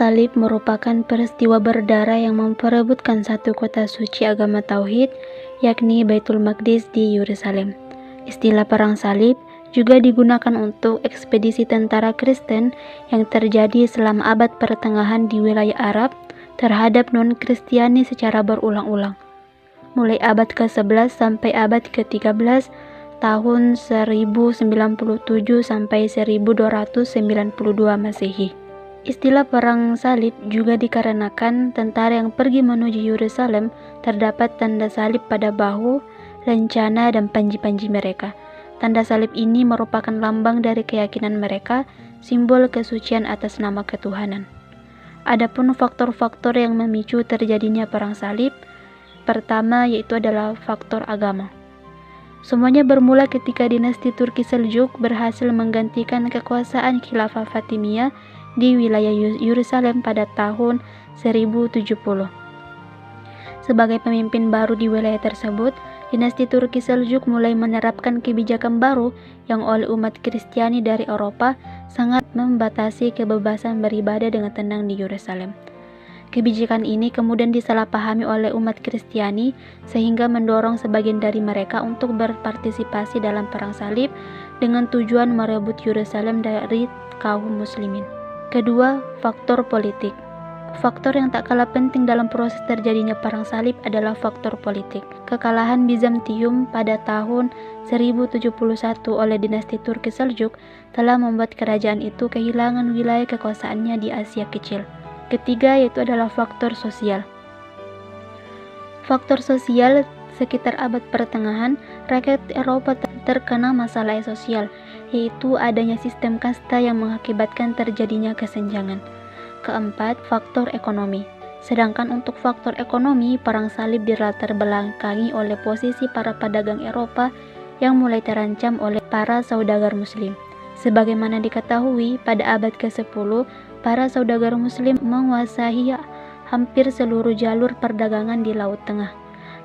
salib merupakan peristiwa berdarah yang memperebutkan satu kota suci agama Tauhid, yakni Baitul Maqdis di Yerusalem. Istilah perang salib juga digunakan untuk ekspedisi tentara Kristen yang terjadi selama abad pertengahan di wilayah Arab terhadap non-Kristiani secara berulang-ulang. Mulai abad ke-11 sampai abad ke-13 tahun 1097 sampai 1292 Masehi. Istilah perang salib juga dikarenakan tentara yang pergi menuju Yerusalem terdapat tanda salib pada bahu, lencana, dan panji-panji mereka. Tanda salib ini merupakan lambang dari keyakinan mereka, simbol kesucian atas nama ketuhanan. Adapun faktor-faktor yang memicu terjadinya perang salib, pertama yaitu adalah faktor agama. Semuanya bermula ketika dinasti Turki Seljuk berhasil menggantikan kekuasaan Khilafah Fatimiyah di wilayah Yerusalem pada tahun 1070. Sebagai pemimpin baru di wilayah tersebut, dinasti Turki Seljuk mulai menerapkan kebijakan baru yang oleh umat Kristiani dari Eropa sangat membatasi kebebasan beribadah dengan tenang di Yerusalem. Kebijakan ini kemudian disalahpahami oleh umat Kristiani sehingga mendorong sebagian dari mereka untuk berpartisipasi dalam perang salib dengan tujuan merebut Yerusalem dari kaum muslimin. Kedua, faktor politik. Faktor yang tak kalah penting dalam proses terjadinya perang salib adalah faktor politik. Kekalahan Bizantium pada tahun 1071 oleh dinasti Turki Seljuk telah membuat kerajaan itu kehilangan wilayah kekuasaannya di Asia Kecil. Ketiga yaitu adalah faktor sosial. Faktor sosial sekitar abad pertengahan, rakyat Eropa terkena masalah sosial, yaitu adanya sistem kasta yang mengakibatkan terjadinya kesenjangan. Keempat, faktor ekonomi. Sedangkan untuk faktor ekonomi, perang salib dilatar belakangi oleh posisi para pedagang Eropa yang mulai terancam oleh para saudagar muslim. Sebagaimana diketahui, pada abad ke-10, para saudagar muslim menguasai hampir seluruh jalur perdagangan di Laut Tengah.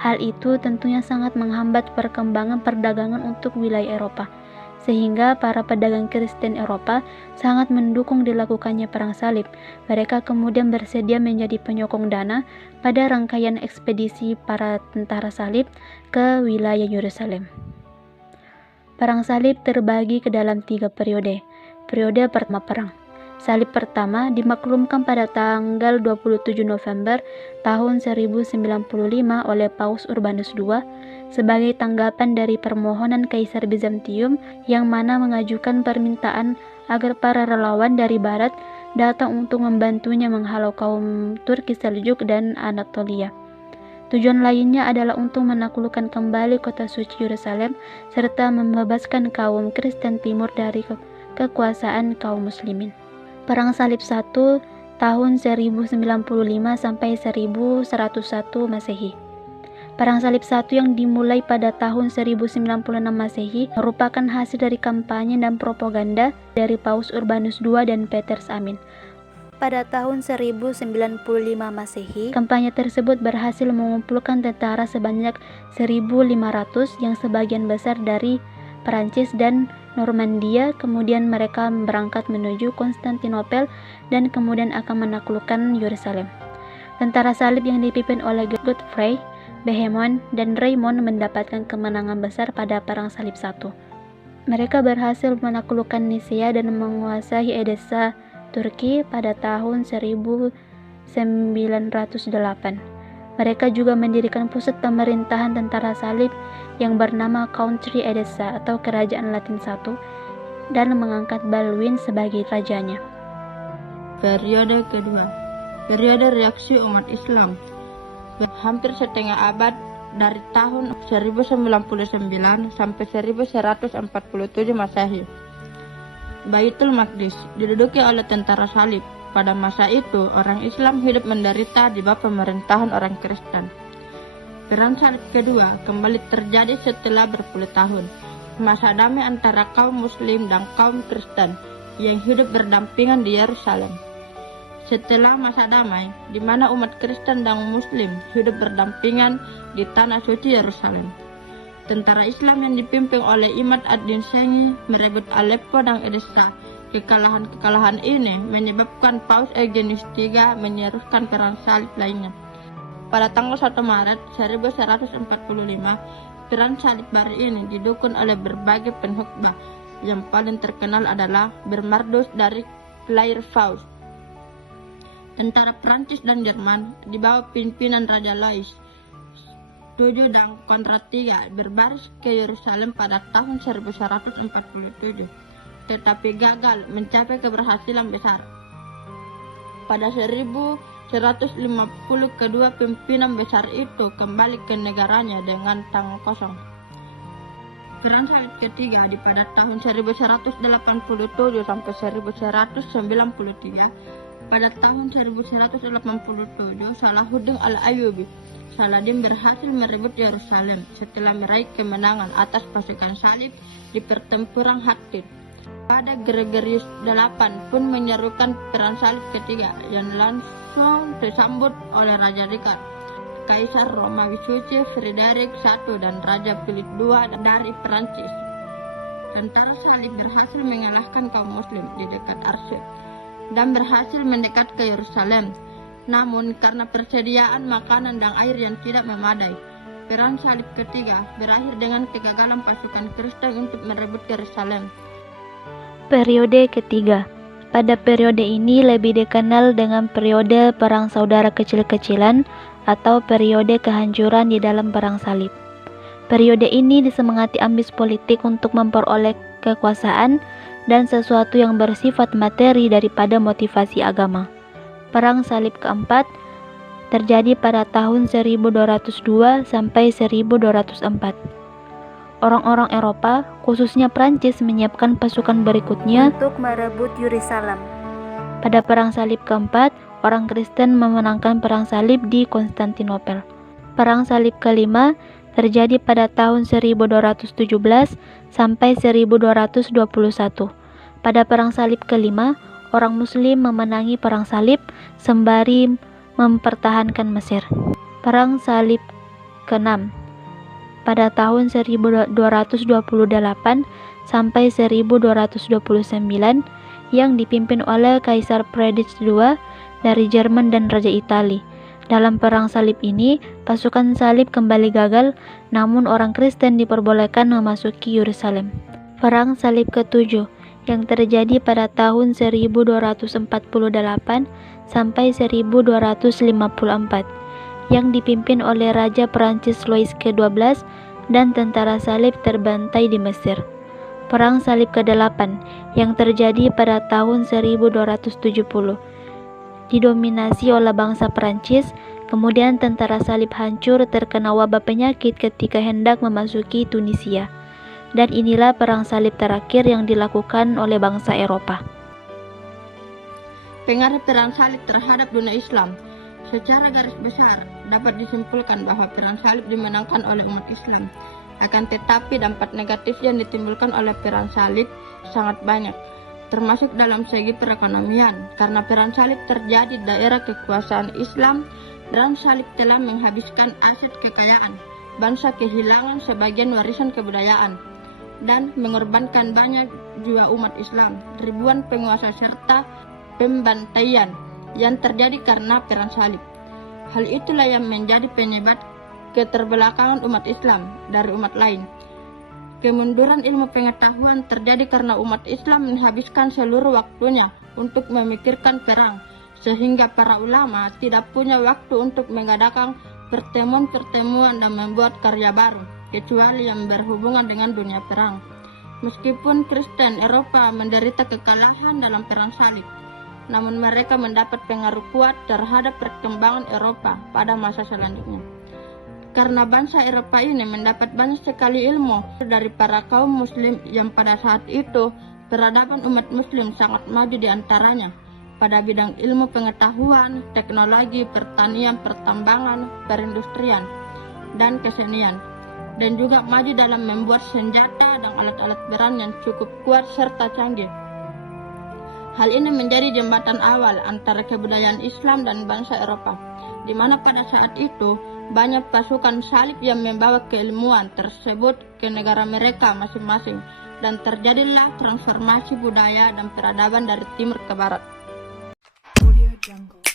Hal itu tentunya sangat menghambat perkembangan perdagangan untuk wilayah Eropa, sehingga para pedagang Kristen Eropa sangat mendukung dilakukannya perang salib. Mereka kemudian bersedia menjadi penyokong dana pada rangkaian ekspedisi para tentara salib ke wilayah Yerusalem. Perang salib terbagi ke dalam 3 periode. Periode pertama perang salib pertama dimaklumkan pada tanggal 27 November tahun 1095 oleh Paus Urbanus II sebagai tanggapan dari permohonan Kaisar Bizantium yang mana mengajukan permintaan agar para relawan dari barat datang untuk membantunya menghalau kaum Turki Seljuk dan Anatolia. Tujuan lainnya adalah untuk menaklukkan kembali kota suci Yerusalem serta membebaskan kaum Kristen Timur dari kekuasaan kaum muslimin. Perang Salib I tahun 1095 sampai 1101 Masehi. Perang Salib I yang dimulai pada tahun 1096 Masehi merupakan hasil dari kampanye dan propaganda dari Paus Urbanus II dan Petrus Amin. Pada tahun 1095 Masehi, kampanye tersebut berhasil mengumpulkan tentara sebanyak 1.500 yang sebagian besar dari Perancis dan Normandia. Kemudian mereka berangkat menuju Konstantinopel dan kemudian akan menaklukkan Yerusalem. Tentara salib yang dipimpin oleh Godfrey, Bohemond, dan Raymond mendapatkan kemenangan besar pada Perang Salib I. Mereka berhasil menaklukkan Nisea dan menguasai Edessa, Turki pada tahun 1908. Mereka juga mendirikan pusat pemerintahan tentara salib yang bernama Country Edessa atau Kerajaan Latin I dan mengangkat Balduin sebagai rajanya. Periode kedua, periode reaksi umat Islam. Hampir setengah abad dari tahun 1099 sampai 1147 Masehi. Baitul Maqdis diduduki oleh tentara salib. Pada masa itu, orang Islam hidup menderita di bawah pemerintahan orang Kristen. Perang Salib kedua kembali terjadi setelah berpuluh tahun. Masa damai antara kaum Muslim dan kaum Kristen yang hidup berdampingan di Yerusalem. Setelah masa damai, di mana umat Kristen dan Muslim hidup berdampingan di tanah suci Yerusalem, tentara Islam yang dipimpin oleh Imad ad-Din Sengi merebut Aleppo dan Edessa Kekalahan-kekalahan ini menyebabkan Paus Eugenius III menyerahkan perang salib lainnya. Pada tanggal 1 Maret 1145, perang salib baru ini didukung oleh berbagai pengkhotbah. Yang paling terkenal adalah Bernardus dari Clairvaux. Tentara Prancis dan Jerman di bawah pimpinan Raja Louis VII dan Konrad III berbaris ke Yerusalem pada tahun 1147. Tetapi gagal mencapai keberhasilan besar. Pada 1150 kedua pimpinan besar itu kembali ke negaranya dengan tangan kosong. Perang salib ketiga pada tahun 1187 sampai 1193. Pada tahun 1187 Salahuddin al-Ayyubi Saladin berhasil merebut Yerusalem setelah meraih kemenangan atas pasukan salib di pertempuran Hattin. Pada Gregorius VIII pun menyerukan perang salib ketiga yang langsung disambut oleh Raja Richard, Kaisar Romawi Suci Frederick I dan Raja Philip II dari Prancis. Tentara salib berhasil mengalahkan kaum muslim di dekat Ars dan berhasil mendekat ke Yerusalem. Namun karena persediaan makanan dan air yang tidak memadai, perang salib ketiga berakhir dengan kegagalan pasukan Kristen untuk merebut Yerusalem. Periode ketiga. Pada periode ini lebih dikenal dengan periode perang saudara kecil-kecilan atau periode kehancuran di dalam perang salib. Periode ini disemangati ambisi politik untuk memperoleh kekuasaan dan sesuatu yang bersifat materi daripada motivasi agama. Perang salib keempat terjadi pada tahun 1202 sampai 1204. Orang-orang Eropa, khususnya Prancis, menyiapkan pasukan berikutnya untuk merebut Yerusalem. Pada perang salib keempat, orang Kristen memenangkan perang salib di Konstantinopel. Perang salib kelima terjadi pada tahun 1217 sampai 1221. Pada perang salib kelima, orang Muslim memenangi perang salib sembari mempertahankan Mesir. Perang salib keenam pada tahun 1228 sampai 1229 yang dipimpin oleh Kaisar Friedrich II dari Jerman dan Raja Italia. Dalam perang salib ini, pasukan salib kembali gagal, namun orang Kristen diperbolehkan memasuki Yerusalem. Perang salib ke-7 yang terjadi pada tahun 1248 sampai 1254 yang dipimpin oleh Raja Prancis Louis ke-12 dan tentara salib terbantai di Mesir. Perang salib ke-8 yang terjadi pada tahun 1270 didominasi oleh bangsa Prancis, kemudian tentara salib hancur terkena wabah penyakit ketika hendak memasuki Tunisia. Dan inilah perang salib terakhir yang dilakukan oleh bangsa Eropa. Pengaruh perang salib terhadap dunia Islam. Secara garis besar dapat disimpulkan bahwa perang salib dimenangkan oleh umat Islam. Akan tetapi dampak negatif yang ditimbulkan oleh perang salib sangat banyak, termasuk dalam segi perekonomian. Karena perang salib terjadi di daerah kekuasaan Islam, perang salib telah menghabiskan aset kekayaan bangsa, kehilangan sebagian warisan kebudayaan, dan mengorbankan banyak jiwa umat Islam. Ribuan penguasa serta pembantaian yang terjadi karena perang salib. Hal itulah yang menjadi penyebab keterbelakangan umat Islam dari umat lain. Kemunduran ilmu pengetahuan terjadi karena umat Islam menghabiskan seluruh waktunya untuk memikirkan perang, sehingga para ulama tidak punya waktu untuk mengadakan pertemuan-pertemuan dan membuat karya baru, kecuali yang berhubungan dengan dunia perang. Meskipun Kristen Eropa menderita kekalahan dalam perang salib, namun mereka mendapat pengaruh kuat terhadap perkembangan Eropa pada masa selanjutnya. Karena bangsa Eropa ini mendapat banyak sekali ilmu dari para kaum muslim yang pada saat itu peradaban umat muslim sangat maju di antaranya pada bidang ilmu pengetahuan, teknologi, pertanian, pertambangan, perindustrian, dan kesenian, dan juga maju dalam membuat senjata dan alat-alat perang yang cukup kuat serta canggih. Hal ini menjadi jembatan awal antara kebudayaan Islam dan bangsa Eropa, di mana pada saat itu banyak pasukan salib yang membawa keilmuan tersebut ke negara mereka masing-masing dan terjadilah transformasi budaya dan peradaban dari timur ke barat. Audio Jungle.